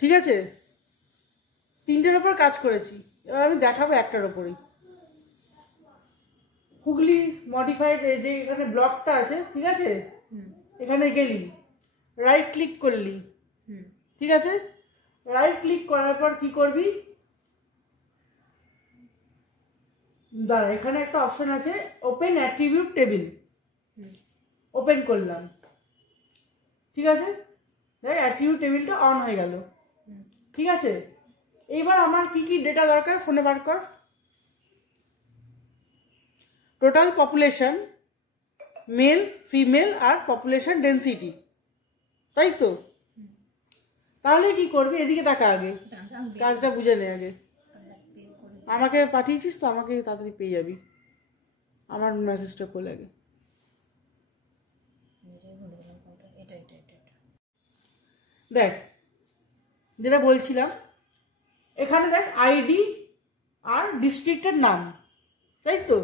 ঠিক আছে, 3টের ওপর কাজ করেছি, এবার আমি দেখাবো একটার ওপরেই। হুগলি মডিফাইড যে এখানে ব্লকটা আছে, ঠিক আছে, এখানে গেলি, রাইট ক্লিক করলি, ঠিক আছে, রাইট ক্লিক করার পর কি করবি, দাঁড়া, এখানে একটা অপশন আছে ওপেন অ্যাট্রিবিউট টেবিল, ওপেন করলাম, ঠিক আছে, দেখ অ্যাট্রিবিউট টেবিলটা অন হয়ে গেল, ঠিক আছে। এইবার আমার কি কি ডেটা দরকার ফোনে বার কর। টোটাল পপুলেশন, মেল ফিমেল আর পপুলেশন ডেন্সিটি, তাই তো? তাহলে কি করবি, এদিকে তাকা, আগে কাজটা বুঝে নে আগে। আমাকে পাঠিয়েছিস তো, আমাকে তাড়াতাড়ি পেয়ে যাবি, আমার মেসেজটা খোলে আগে। দেখ যেটা বলছিলাম, এখানে দেখ আইডি আর ডিস্ট্রিক্টের নাম, তাই তো?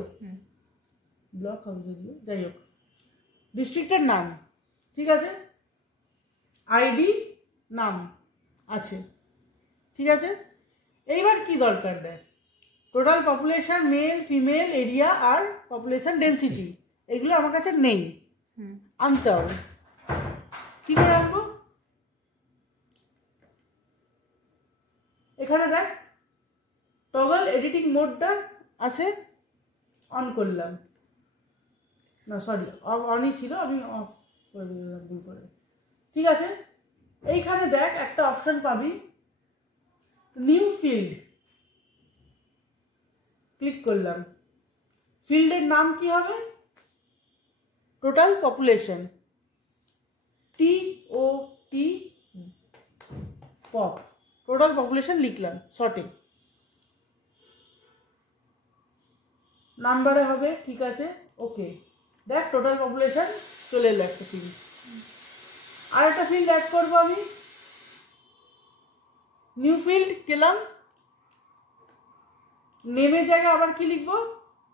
ব্লক হবে যদিও, যাই হোক, ডিস্ট্রিক্টের নাম, ঠিক আছে, আইডি নাম আছে, ঠিক আছে। এইবার কি দরকার, দেখ total population, male female, area আর পপুলেশন ডেন্সিটি, এগুলো আমার কাছে নেই, আনতে হবে। কি করে আনবো? এখানে দেখ টগল এডিটিং মোডটা আছে, অন করলাম, না সরি অনই ছিল, আমি অফ করে দিলাম ভুল করে, ঠিক আছে। এইখানে দেখ একটা অপশন পাবি নিউ ফিল্ড, ক্লিক করলাম, ফিল্ডের নাম কি হবে, total population, TOT pop, total population লিখলাম শর্টে, নাম্বারে হবে, ঠিক আছে, ওকে। দেখ টোটাল পপুলেশন চলে এলো একটা ফিল্ড, আর একটা ফিল্ড অ্যাড করবো আমি, নিউ ফিল্ড গেলাম, নেমের জায়গায় আবার কি লিখবো,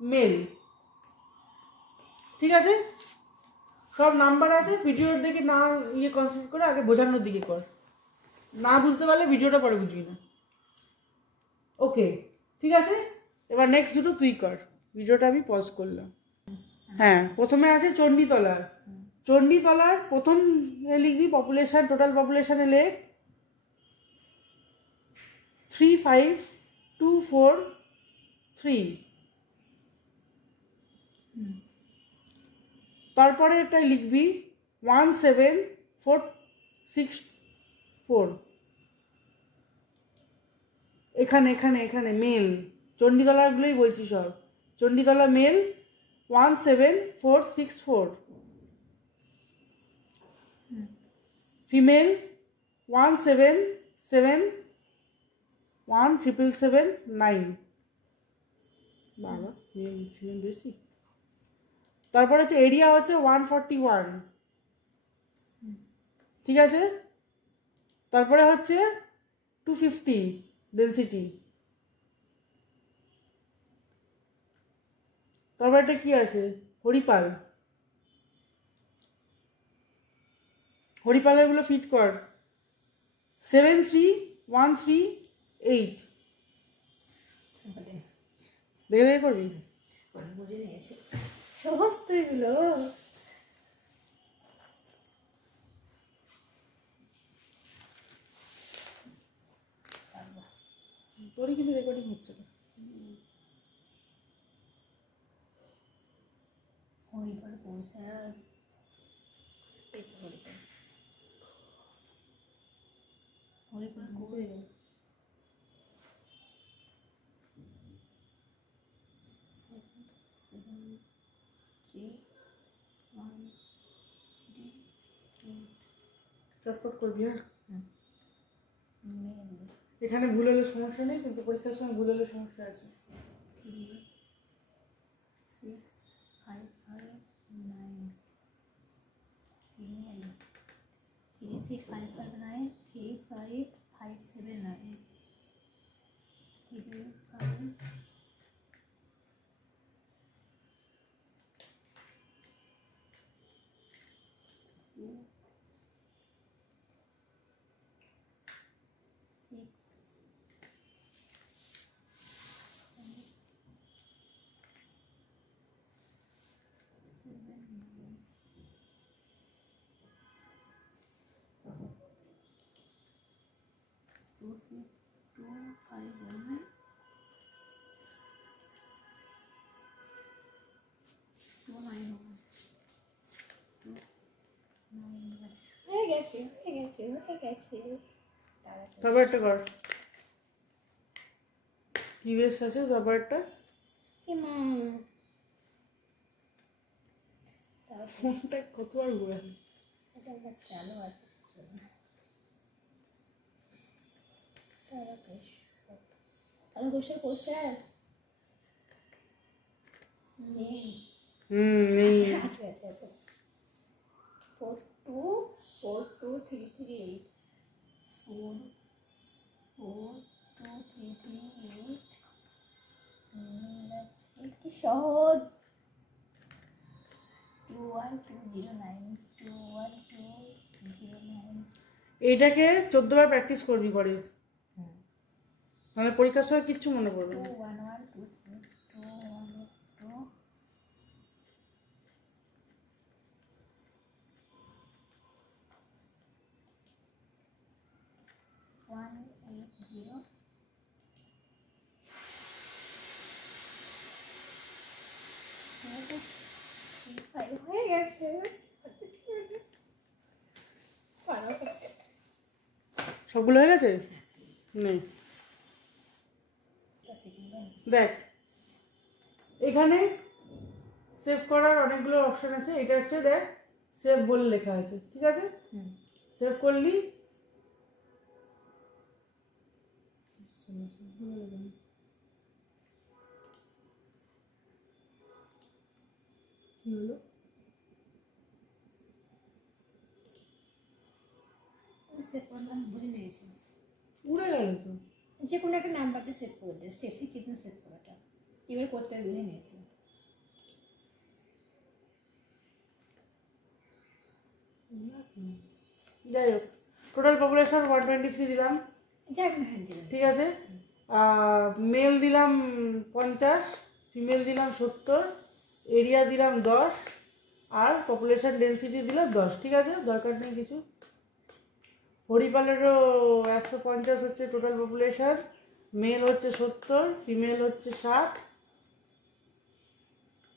মেল, ঠিক আছে। সব নাম্বার আছে, ভিডিওর দিকে না কনসেন্ট্রেট করে আগে বোঝানোর দিকে কর, না বুঝতে পারলে ভিডিওটা পরে বুঝবি না, ওকে, ঠিক আছে। এবার নেক্সট দুটো তুই কর, ভিডিওটা আমি পজ করলাম। হ্যাঁ, প্রথমে আছে চণ্ডীতলার, চণ্ডীতলার প্রথম লিখবি পপুলেশন, টোটাল পপুলেশনে লেখ 35243, তারপরে এটা লিখবি 17464, এখানে এখানে এখানে মেল, চণ্ডীতলাগুলোই বলছি সব, চণ্ডীতলা মেল 17464, ফিমেল 1771779, বাবা মেল ফিমেল বেশি। তারপরে হচ্ছে এরিয়া হচ্ছে 141, ঠিক আছে। তারপরে হচ্ছে 250 ডেন্সিটি, তারপরে এটা কি আছে, হরিপাল, হরিপালের গুলো ফিট কর 73138, দেখে দেখে করবি, বুঝে নিয়েছি সমস্ত এগুলো। তোরই কিন্তু রেকর্ডিং হচ্ছে না। হরিপাল পৌঁছে আর হরিপাল করে চটপট করবি, হ্যাঁ। এখানে ভুল হলে সমস্যা নেই, কিন্তু পরীক্ষার সময় ভুল হলে সমস্যা আছে। 3655935579 35 হয়ে গেছে হয়ে গেছে হয়ে গেছে। তারপর একটা কর, কি বেশ আছে তারপর একটা। ফোনটা কতবার ঘুরে চালু আছে তাহলে কোশ্চেন কোশ্চেন নেই। নেই। আচ্ছা আচ্ছা আচ্ছা 4242338 42338 কি সহজ। 2120921209। এইটাকে 14 বার প্র্যাকটিস করবি করে, মানে পরীক্ষার সময় কিচ্ছু মনে পড়বে না। 180 হয়ে গেছে। সবগুলো হয়ে গেছে? নেই দেখ, এখানে সেভ করার অনেকগুলো অপশন আছে। এটা হচ্ছে দেখ সেভ বলে লেখা আছে, ঠিক আছে? সেভ করলি কি হলো? সেভ করলাম বুঝে নিয়েছি। উড়ে গেল তো। যে কোনো একটা নাম্বারতে সেভ করে দে, শেষে কিন্তু সেভ করাটা এবার করতে হবে বুঝে নিয়েছি। যাই হোক, টোটাল পপুলেশন 123 দিলাম, যাক না, হ্যাঁ দিলাম। ঠিক আছে? মেল দিলাম 50, ফিমেল দিলাম 70, এরিয়া দিলাম 10, আর পপুলেশন ডেন্সিটি দিলাম 10, ঠিক আছে? দরকার নেই কিছু। হরিপালেরও 150 হচ্ছে টোটাল পপুলেশন, মেল হচ্ছে 70, ফিমেল হচ্ছে 60।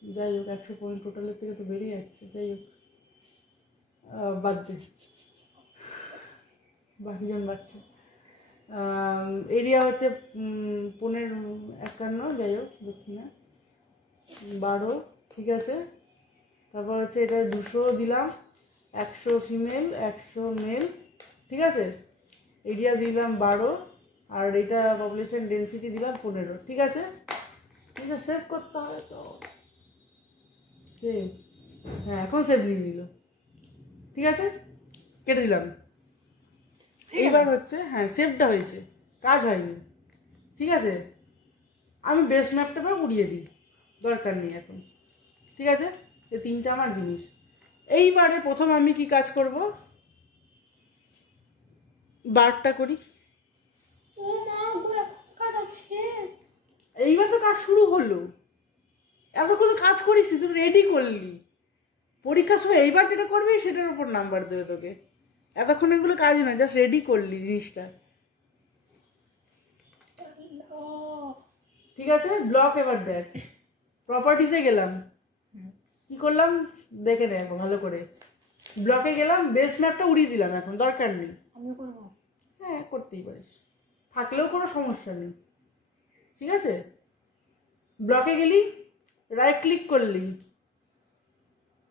যাই হোক 100 পয়েন্ট টোটালের থেকে তো বেরিয়ে যাচ্ছে। যাই হোক বাদ দিন, বাকিজন বাচ্চা। এরিয়া হচ্ছে 51, যাই হোক দক্ষিণা 12, ঠিক আছে? তারপর হচ্ছে এটা 200 দিলাম, 100 ফিমেল 100 মেল, ঠিক আছে? এরিয়া দিলাম 12, আর এটা পপুলেশন ডেন্সিটি দিলাম 15, ঠিক আছে? ঠিক আছে, সেভ করতে হবে তো। সেভ, হ্যাঁ এখন সেভ নিয়ে নিল, ঠিক আছে? কেটে দিলাম। এইবার হচ্ছে, হ্যাঁ সেভটা হয়েছে, কাজ হয়নি, ঠিক আছে? আমি বেস ম্যাপটা উড়িয়ে দিই, দরকার নেই এখন, ঠিক আছে? এই তিনটা আমার জিনিস। এইবারে প্রথম আমি কি কাজ করব, বারটা করি। ও মা গো, কাজ আছে। এইবার তো কাজ শুরু হলো, এতক্ষণ তো কাজ করিস, তুই রেডি করলি, পরীক্ষার সময় এইবার যেটা করবি সেটার উপর নাম্বার দেবে তোকে। এতক্ষণ এগুলো কাজ নয়, জাস্ট রেডি করলি জিনিসটা, ঠিক আছে? ব্লক এবার দেখ, প্রপার্টিসে গেলাম, কি করলাম দেখে নে এখন ভালো করে। ব্লকে গেলাম, বেস ম্যাপটা উড়িয়ে দিলাম, এখন দরকার নেই। আমি করবো? হ্যাঁ করতেই পারিস, থাকলেও কোনো সমস্যা নেই, ঠিক আছে? ব্লকে গেলি, রাইট ক্লিক করলি,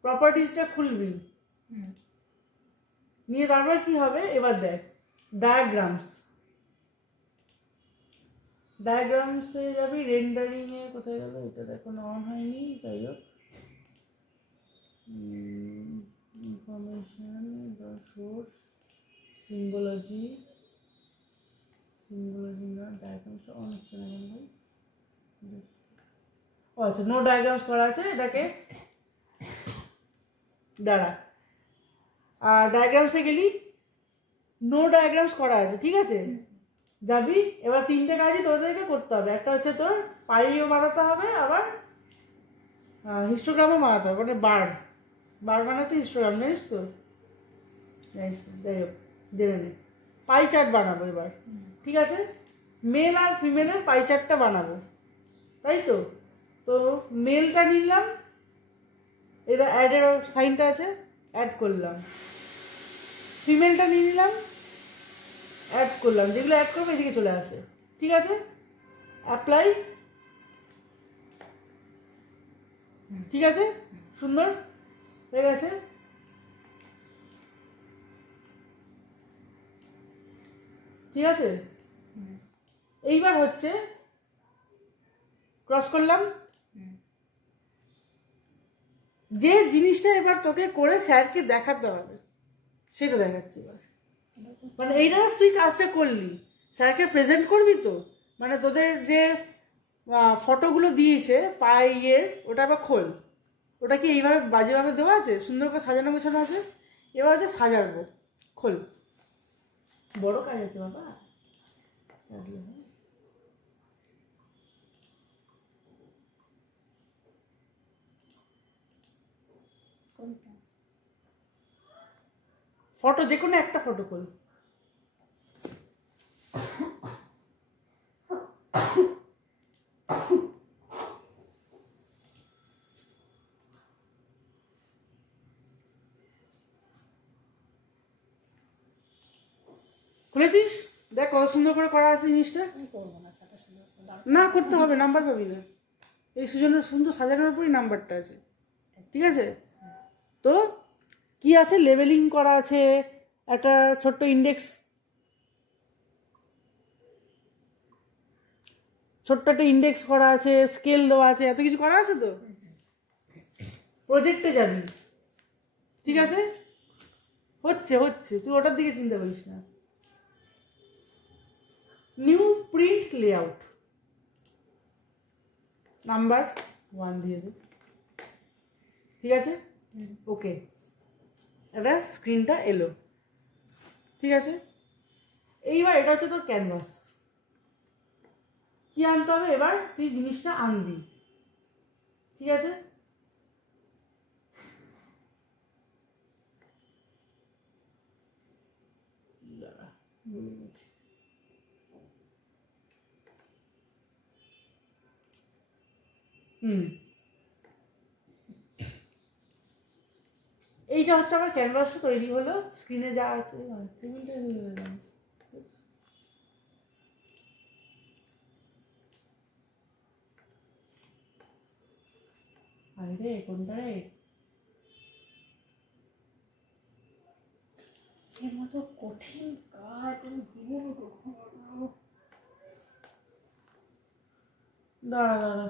প্রপার্টিসটা খুলবি, নিয়ে তারপর কি হবে এবার দেখ, ডায়াগ্রামসে যাবি, রেন্ডারিংয়ে কোথায় গেল এটা এখনো অন হয়নি, যাই হোক ইনফরমেশন সোর্স সিম্বলজি না, ডায়াগ্রামসটা অন হচ্ছে না কেন? ও আচ্ছা, নো ডায়াগ্রামস করা আছে, এটাকে দাঁড়া। আর ডায়াগ্রামসে গেলি, নো ডায়াগ্রামস করা আছে, ঠিক আছে? যাবি, এবার তিনটে কাজই তোদেরকে করতে হবে। একটা হচ্ছে তোর পাইও বানাতে হবে, আবার হিস্টোগ্রামও বানাতে হবে, মানে বার বানাচ্ছে হিস্টোগ্রাম, জানিস তো? জানিস, যাই হোক জেনে নে। পাই চার্ট বানাবো এবার, ঠিক আছে? মেল আর ফিমেলের পাই চার্টটা বানাবো, তাই তো? তো মেলটা নিলাম, এটা অ্যাডের সাইনটা আছে, অ্যাড করলাম। ফিমেলটা নিয়ে নিলাম, অ্যাড করলাম। যেগুলো অ্যাড করবো এদিকে চলে আসে, ঠিক আছে? অ্যাপ্লাই, ঠিক আছে, সুন্দর হয়ে গেছে। ঠিক আছে, এইবার হচ্ছে ক্রস করলাম। যে জিনিসটা এবার তোকে করে স্যারকে দেখাতে হবে সেটা দেখাচ্ছি এবার। মানে এইটা তুই কাজটা করলি, স্যারকে প্রেজেন্ট করবি তো, মানে তোদের যে ফটোগুলো দিয়েছে পায়ের, ওটা আবার খোল। ওটা কি এইভাবে বাজেভাবে দেওয়া আছে? সুন্দর করে সাজানো গোছানো আছে। এবার হচ্ছে সাজাবো, খোল। বড় কাজ আছে বাবা। ফটো যে কোনো একটা ফটো খোল। খুলেছিস? দেখ কত সুন্দর করে করা আছে জিনিসটা। না করতে হবে, নাম্বার পাবি না। এই সুজনের সুন্দর সাজানোর উপরই নাম্বারটা আছে, ঠিক আছে? তো কি আছে, লেবেলিং করা আছে, একটা ছোট্ট ইন্ডেক্স, ছোট্ট একটা ইন্ডেক্স করা আছে, স্কেল দেওয়া আছে, এত কিছু করা আছে। তো প্রজেক্টে যাবি, ঠিক আছে? হচ্ছে হচ্ছে, তুই ওটার দিকে চিন্তা করিস না। নিউ প্রিন্ট লেআউট, নাম্বার 1 দিয়ে দে, ঠিক আছে? ওকে, একটা স্ক্রিনটা এলো, ঠিক আছে? এইবার এটা হচ্ছে তোর ক্যানভাস। কি আনতে হবে এবার? তুই জিনিসটা আনবি, ঠিক আছে? এইটা হচ্ছে আমার ক্যানভাসটা তৈরি হলো। স্ক্রিনে যা আছে আরে কোনটা রে? এর মতো কঠিন কাজ আমি দিব কখনো। দাঁড়া দাঁড়া,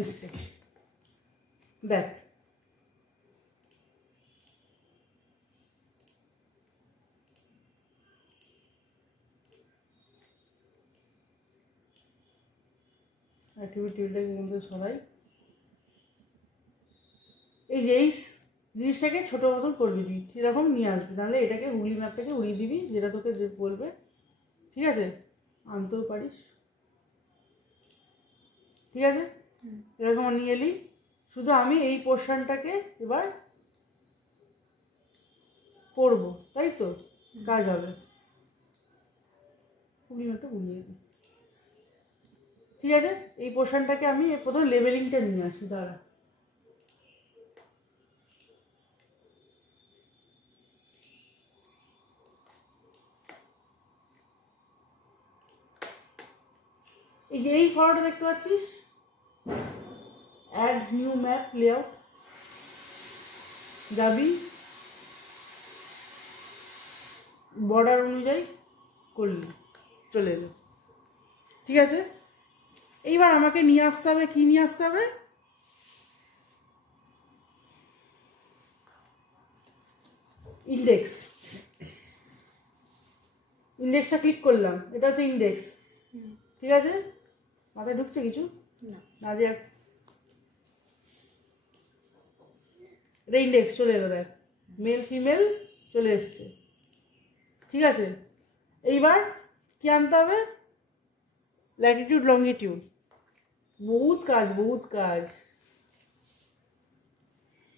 এসছে, দেখ। অ্যাক্টিভিটিটাকে কিন্তু সবাই এই যে এই জিনিসটাকে ছোটো মতন করবি, তুই সেরকম নিয়ে আসবি, নাহলে এটাকে হুগলি ম্যাপটাকে উড়িয়ে দিবি, যেটা তোকে যে বলবে, ঠিক আছে? আনতেও পারিস, ঠিক আছে? এরকম নিয়ে এলি। শুধু আমি এই পোর্শনটাকে এবার করবো, তাই তো? কাজ হবে, হুগলি ম্যাপটা উড়িয়ে দিই, ঠিক আছে? এই পোর্শনটাকে আমি প্রথমে লেবেলিংটা নিয়ে আসি, দাঁড়া। এই যে এই ফটোটা দেখতে পাচ্ছিস, অ্যাড নিউ ম্যাপ লেআউট, যাবি, বর্ডার অনুযায়ী করলি, চলে এলো, ঠিক আছে? এইবার আমাকে নিয়ে আসতে হবে, কি নিয়ে আসতে হবে? ইন্ডেক্স। ইন্ডেক্সটা ক্লিক করলাম, এটা হচ্ছে ইন্ডেক্স, ঠিক আছে? মাথায় ঢুকছে কিছু না? যে এটা ইন্ডেক্স চলে এলো, দেখ, মেল ফিমেল চলে এসছে, ঠিক আছে? এইবার কি আনতে হবে? ল্যাটিটিউড লঙ্গিটিউড, বহুত কাজ, বহুত কাজ।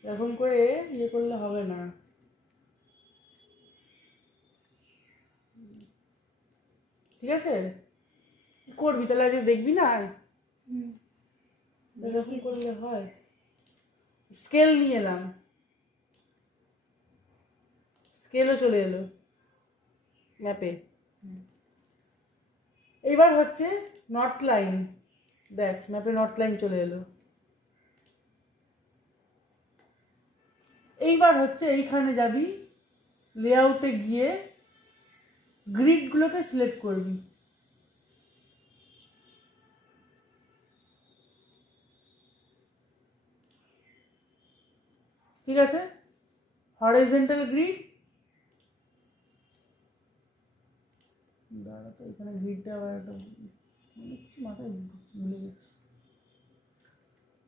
এরকম করে ইয়ে করলে হবে না। ঠিক আছে, কি করবি তাহলে? আজকে দেখবি না? এরকম করলে হয়? স্কেল নিয়ে এলাম, স্কেলও চলে এলো ম্যাপে। এইবার হচ্ছে নর্থ লাইন। দেখ ম্যাপে নর্থ লাইন চলে এলো। এইবার হচ্ছে এইখানে যাবি, লেআউটে গিয়ে গ্রিডগুলোকে সিলেক্ট করবি। ঠিক আছে, হরাইজন্টাল গ্রিড। দাঁড়া তো, এখানে গ্রিডটা আবার একটা মাথায় ভুলে গেছি।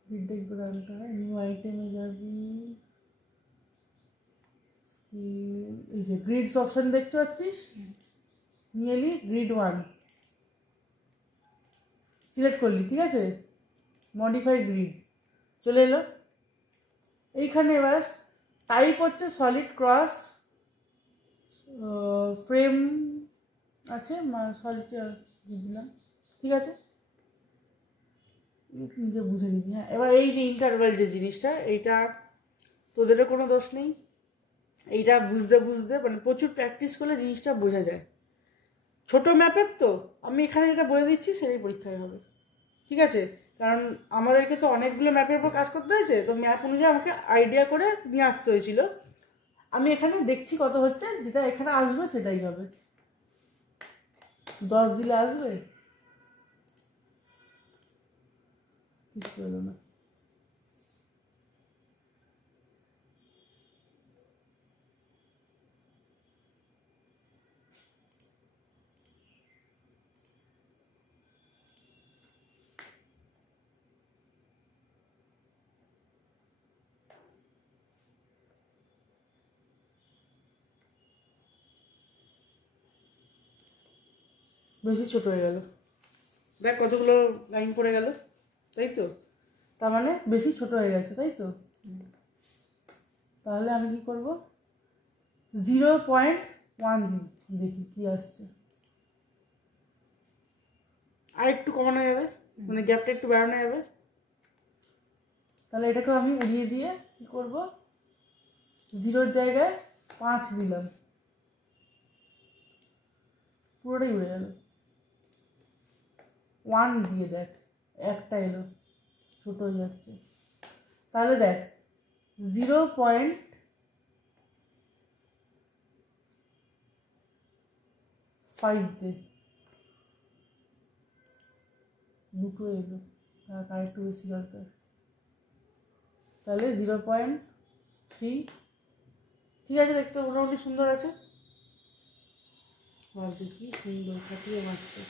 গ্রিডটা কি করে আনতে হয়? নিউ আইটেমে যাবি, এই যে গ্রিডস অপশন দেখতে পাচ্ছিস, নিয়ে এলি গ্রিড 1 সিলেক্ট করলি। ঠিক আছে, মডিফাই গ্রিড চলে এলো। এইখানে এবার টাইপ হচ্ছে সলিড ক্রস ফ্রেম আছে, সলিড দিলাম। ঠিক আছে, নিজে বুঝে নিবি। হ্যাঁ, এবার এই যে ইন্টারভ্যাল যে জিনিসটা, এইটা তোদেরও কোনো দোষ নেই। এইটা বুঝতে বুঝতে মানে প্রচুর প্র্যাকটিস করলে জিনিসটা বোঝা যায়। ছোট ম্যাপের তো আমি এখানে যেটা বলে দিচ্ছি সেটাই পরীক্ষায় হবে। ঠিক আছে, কারণ আমাদেরকে তো অনেকগুলো ম্যাপের উপর কাজ করতে হয়েছে, তো ম্যাপ অনুযায়ী আমাকে আইডিয়া করে নিয়ে আসতে হয়েছিল। আমি এখানে দেখছি কত হচ্ছে, যেটা এখানে আসবে সেটাই হবে। 10 দিলে আসবে? কিছু হলো না। বেশি ছোট হয়ে গেল। দেখ কতগুলো লাইন পড়ে গেল, তাই তো? তার মানে বেশি ছোট হয়ে গেছে, তাই তো? তাহলে আমি কি করব? 0.1 দেখি কি আসছে। আর একটু কমানো যাবে, মানে গ্যাপটা একটু বাড়ানো যাবে। তাহলে এটাকে আমি উড়িয়ে দিয়ে কি করব? 0-র জায়গায় 5 দিলাম, পুরোটাই উড়ে গেল। 1 দিয়ে দেখ, একটা এলো, ছোট হয়ে যাচ্ছে। তাহলে দেখ 0.5 দে, দুটো এলো, আর একটু বেশি দরকার। তাহলে 0.3। ঠিক আছে, দেখতে মোটামুটি সুন্দর আছে। ভাবছি কি সুন্দর ফাটিয়ে মারছে।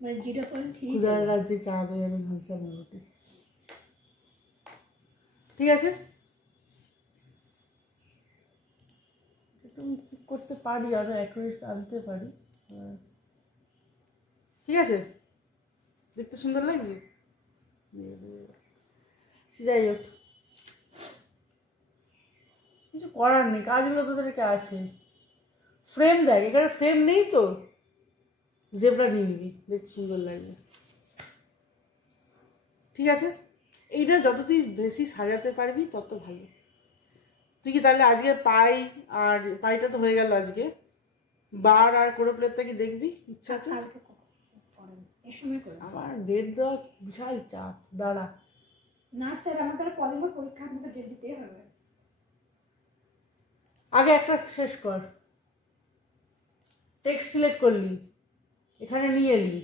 মানে 0.3 ক্ষুধার রাজ্যে চা দেয় আমি ভাবছি মোটামুটি ঠিক আছে। তুমি ঠিক করতে পারি, আরো অ্যাকুরেট আনতে পারি। ঠিক আছে, দেখতে সুন্দর লাগছে। যাই হোক, কিছু করার নেই, কাজগুলো তোদেরকে আছে। ফ্রেম দেখ, এখানে ফ্রেম নেই তো, জেব্রা নিয়ে নিবি, দেখতে সুন্দর লাগবে। ঠিক আছে, এইটা যত তুই বেশি সাজাতে পারবি তত ভালো। তুই কি তাহলে আজকে আর পাইটা তো হয়ে গেল আজকে, বার আর কোনো প্লেটটা কি দেখবি? ইচ্ছা আছে? আমার ডেট দেওয়া বিশাল চাপ। দাঁড়া না স্যার, আমাদের কদিন পর পরীক্ষা, আমাকে ডেট দিতে হবে। আগে একটা শেষ কর। টেক্সট সিলেক্ট করলি, এখানে নিয়ে এলি।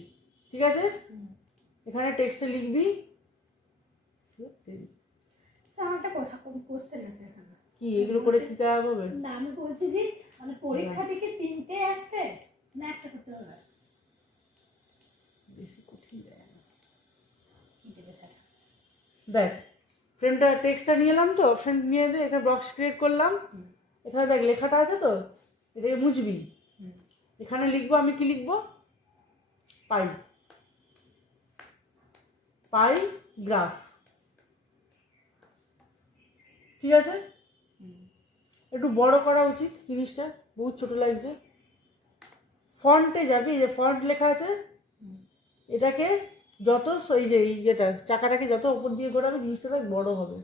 ঠিক আছে, এখানে টেক্সটে লিখবি। আমার একটা কথা কোশ্চেন আছে এখানে। কি এগুলো করে কি করা হবে? না আমি বলছি যে মানে পরীক্ষা থেকে 3টে আসবে না একটা করতে হবে? বেশি কঠিন দেয় না। দেখ ফ্রেমটা টেক্সটটা নিয়ে এলাম তো, অপশন নিয়ে এখানে বক্স ক্রিয়েট করলাম। এখানে দেখ লেখাটা আছে তো, এটাকে মুছবি। এখানে লিখবো, আমি কি লিখবো? পাই, পাই গ্রাফ। ঠিক আছে, একটু বড় করা উচিত জিনিসটা, বহুত ছোট লাগছে। ফন্টে যাবি, যে ফন্ট লেখা আছে এটাকে যত এই যে এই যেটা চাকাটাকে যত উপর দিয়ে ঘোরাবে জিনিসটা দেখ বড় হবে,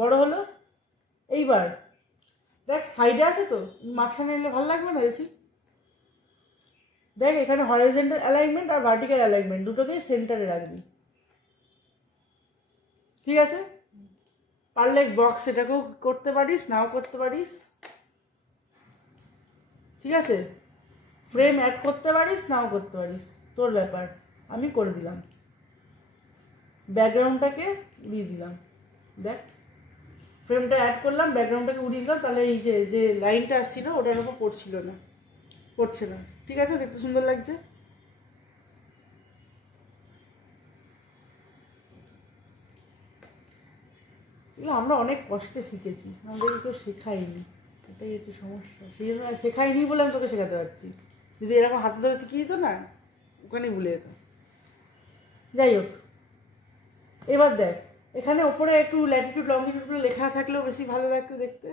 বড় হলো। এইবার দেখ সাইডে আছে তো, মাঝখানে এলে ভালো লাগবে না বেশি। দেখ এখানে হরিজন্টাল অ্যালাইনমেন্ট আর ভার্টিক্যাল অ্যালাইনমেন্ট দুটোকে সেন্টারে রাখবি। ঠিক আছে, পারলে বক্স এটাকেও করতে পারিস, নাও করতে পারিস। ঠিক আছে, ফ্রেম অ্যাড করতে পারিস, নাও করতে পারিস, তোর ব্যাপার। আমি করে দিলাম, ব্যাকগ্রাউন্ডটাকে উড়িয়ে দিলাম। দেখ ফ্রেমটা অ্যাড করলাম, ব্যাকগ্রাউন্ডটাকে উড়িয়ে দিলাম, তাহলে এই যে যে লাইনটা আসছিল ওটার উপর পড়ছিল না, পড়ছে না। ঠিক আছে, দেখতে সুন্দর লাগছে। আমরা অনেক কষ্টে শিখেছি, আমাদের কেউ শেখায়নি, এটাই একটু সমস্যা। সেই জন্য শেখায়নি বলে আমি তোকে শেখাতে পারছি। যদি এরকম হাতে ধরে শিখিয়ে দিত না, ওখানেই ভুলে যেত। যাই হোক, এবার দেখ এখানে ওপরে একটু ল্যাটিটিউড লংগিটিউডগুলো লেখা থাকলেও বেশি ভালো লাগতো দেখতে।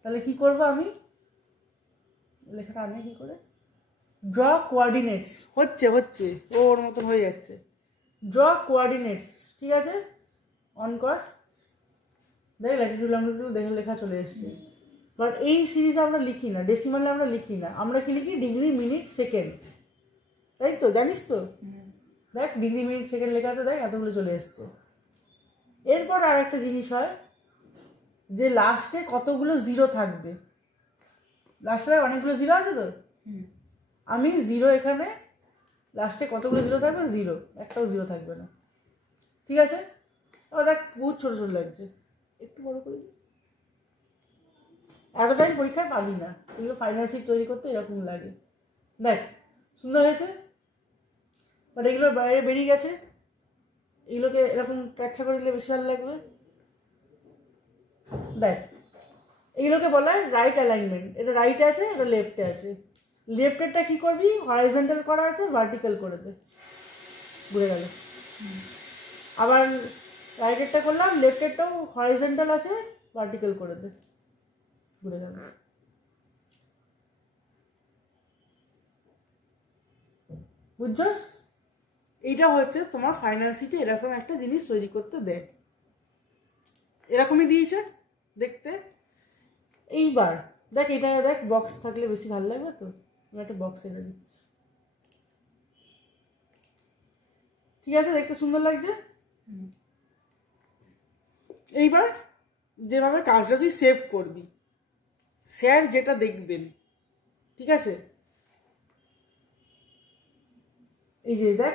তাহলে কি করব আমি, লেখাটা আনে কি করে, ড্র কোঅর্ডিনেটস। হচ্ছে হচ্ছে, ওর মতন হয়ে যাচ্ছে। ড্র কোঅর্ডিনেটস, ঠিক আছে, অন কর। দেখ ল্যাটিটিউড লংগিটিউড দেখে লেখা চলে এসছে। বাট এই সিরিজে আমরা লিখি না, ডেসিমালে আমরা লিখি না, আমরা কি লিখি ডিগ্রি মিনিট সেকেন্ড, তাই তো, জানিস তো। দেখ ডিগ্রি মিনিট সেকেন্ড লেখা আছে, দেখ এতগুলো চলে এসছে। এরপর আর একটা জিনিস হয় যে লাস্টে কতগুলো জিরো থাকবে, লাস্টে অনেকগুলো জিরো আছে তো, আমি জিরো এখানে লাস্টে কতগুলো জিরো থাকবে, জিরো, একটাও জিরো থাকবে না। ঠিক আছে, ও দেখ বহুত ছোট ছোট লাগছে, একটু বড় করে দিই। এতটাই পরীক্ষায় পাবি না, এগুলো ফাইনাল সিট তৈরি করতে এরকম লাগে। দেখ সুন্দর হয়েছে, বাট এগুলোর বাইরে বেরিয়ে গেছে, এগুলোকে এরকম ক্যাপচা করে দিলে বেশি ভালো লাগবে। দেখ এইগুলোকে বলা হয় রাইট অ্যালাইনমেন্ট, এটা রাইটে আছে, এটা লেফটে আছে। লেফটেরটা কি করবি, হরাইজন্টাল করা আছে, ভার্টিক্যাল করে দে, বুঝে গেল। আবার রাইটেরটা করলাম, লেফটেরটাও হরাইজন্টাল আছে, ভার্টিক্যাল করে দে, বুঝে গেল। বুঝছস, এইটা হচ্ছে তোমার ফাইনাল সিটে এরকম একটা জিনিস তৈরি করতে দেয়, এরকমই দিয়েছে দেখতে। এইবার দেখ এটা, দেখ বক্স থাকলে বেশি ভালো লাগবে তো, আমি একটা বক্স এনে দিচ্ছি। ঠিক আছে, দেখতে সুন্দর লাগছে। এইবার যেভাবে কাজটা তুই সেভ করবি, স্যার যেটা দেখবেন, ঠিক আছে, এই যে দেখ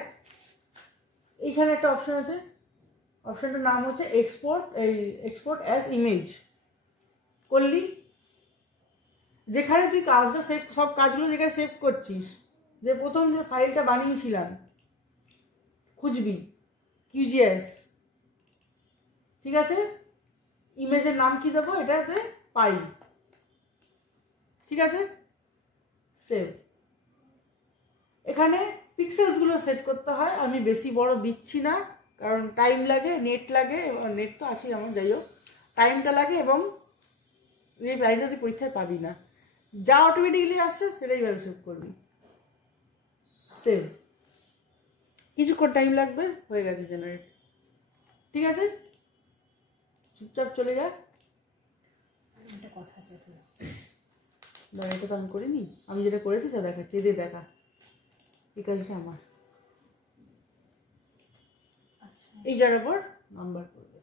এইখানে একটা অপশন আছে, অপশনটার নাম হচ্ছে এক্সপোর্ট, এই এক্সপোর্ট অ্যাজ ইমেজ করলি। যেখানে তুই কাজটা সেভ, সব কাজগুলো যেখানে সেভ করছিস, যে প্রথম যে ফাইলটা বানিয়েছিলাম খুঁজবি কিউজিএস, ঠিক আছে, ইমেজের নাম কি দেবো, এটাতে পাই। ঠিক আছে, সেভ। এখানে পিক্সেলসগুলো সেট করতে হয়, আমি বেশি বড় দিচ্ছি না কারণ টাইম লাগে, নেট লাগে, নেট তো আছেই আমার, যাই হোক টাইমটা লাগে, এবং এই লাইনটা তুই পরীক্ষায় পাবি না, যা অটোমেটিক্যালি আসছে সেটাই ভাবে সেভ করবি। সেভ, কিছুক্ষণ টাইম লাগবে, হয়ে গেছে জেনারেট। ঠিক আছে, চুপচাপ চলে যা। একটা কথা আছে, না এটা তো আমি করিনি, আমি যেটা করেছি সেটা দেখাচ্ছি, এদের দেখা, এই কাজটা আমার। এইটার উপর নাম্বার করবে।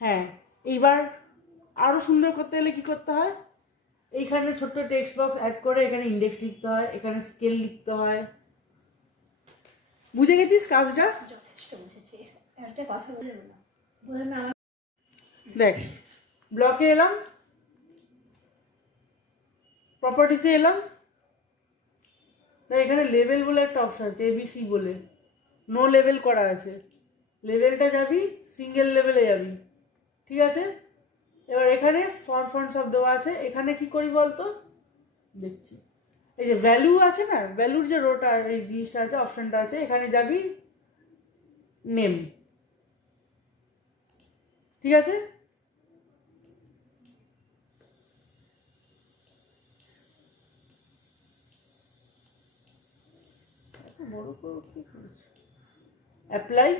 হ্যাঁ, এইবার আরো সুন্দর করতে গেলে কি করতে হয়, এইখানে ছোট্ট টেক্সট বক্স অ্যাড করে এখানে ইন্ডেক্স লিখতে হয়, এখানে স্কেল লিখতে হয়। বুঝে গেছিস কাজটা? যথেষ্ট বুঝেছি। একটা কথা বলে দিলাম, দেখ ব্লকে এলাম, প্রপার্টিসে এলাম, দেখ এখানে লেভেল বলে একটা অপশন আছে, এবিসি বলে, নো লেভেল করা আছে, লেভেলটা যাবি সিঙ্গেল লেভেলে যাবি। ঠিক আছে, এবার এখানে ফন্ট সব দেওয়া আছে, এখানে কি করি বলতো, দেখছি। এই যে ভ্যালু আছে না, ভ্যালুর যে রোটা এই জিনিসটা আছে, অপশনটা আছে, এখানে যাবি নেম, ঠিক আছে? এত বড় করে কি করেছে? অ্যাপ্লাই,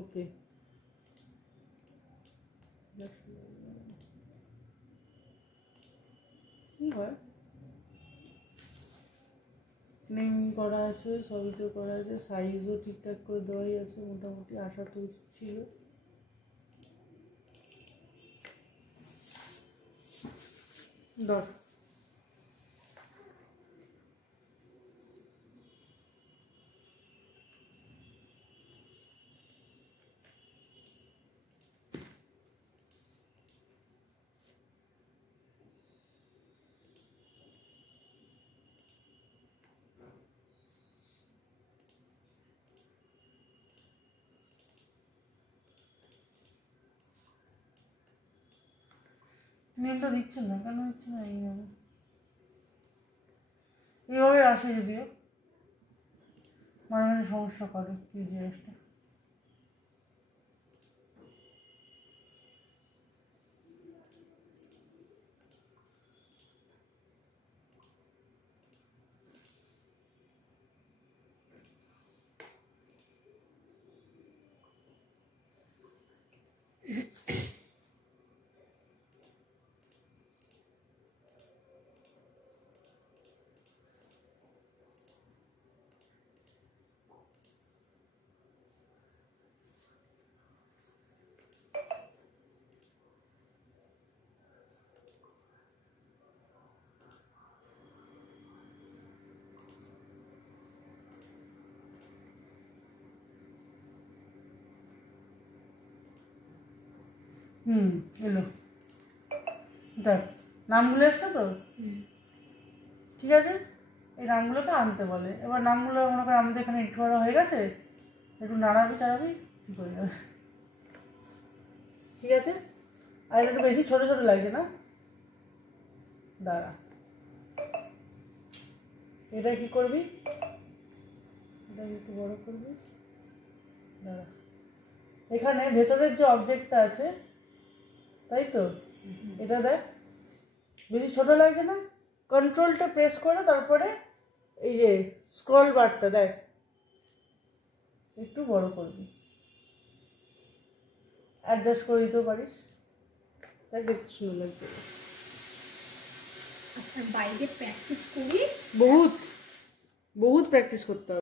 ওকে। কি হয়, নেম করা আছে, সবই তো করা আছে, সাইজও ঠিকঠাক করে দেওয়াই আছে, মোটামুটি আশা তো ছিল। ধর নেমটা দিচ্ছে না, কেন দিচ্ছে না? এইভাবে এইভাবে আসে, যদিও মাঝে মাঝে সমস্যা করে কি জিনিসটা। এলো, দেখ নামগুলো এসছে তো, ঠিক আছে? এই নামগুলোকে আনতে বলে। এবার নামগুলো মনে কর আমাদের এখানে একটু করা হয়ে গেছে, একটু নাড়াবি চাড়াবি, ঠিক হয়ে যাবে, ঠিক আছে? আর একটু বেশি ছোট ছোট লাগছে না, দাঁড়া, এটা কি করবি, এটা একটু বড় করবি, দাঁড়া। এখানে ভেতরের যে অবজেক্টটা আছে, তাই তো, এটা দেখ বেশি ছোট লাগছে না, কন্ট্রোলটা প্রেস করে তারপরে এই যে স্ক্রল বারটা দেখ একটু বড় করবি, অ্যাডজাস্ট করে দিতেও পারিস, তাই দেখতে সুন্দর লাগছে। আচ্ছা, বাইরে প্র্যাকটিস করি, বহুত বহুত প্র্যাকটিস করতে হবে।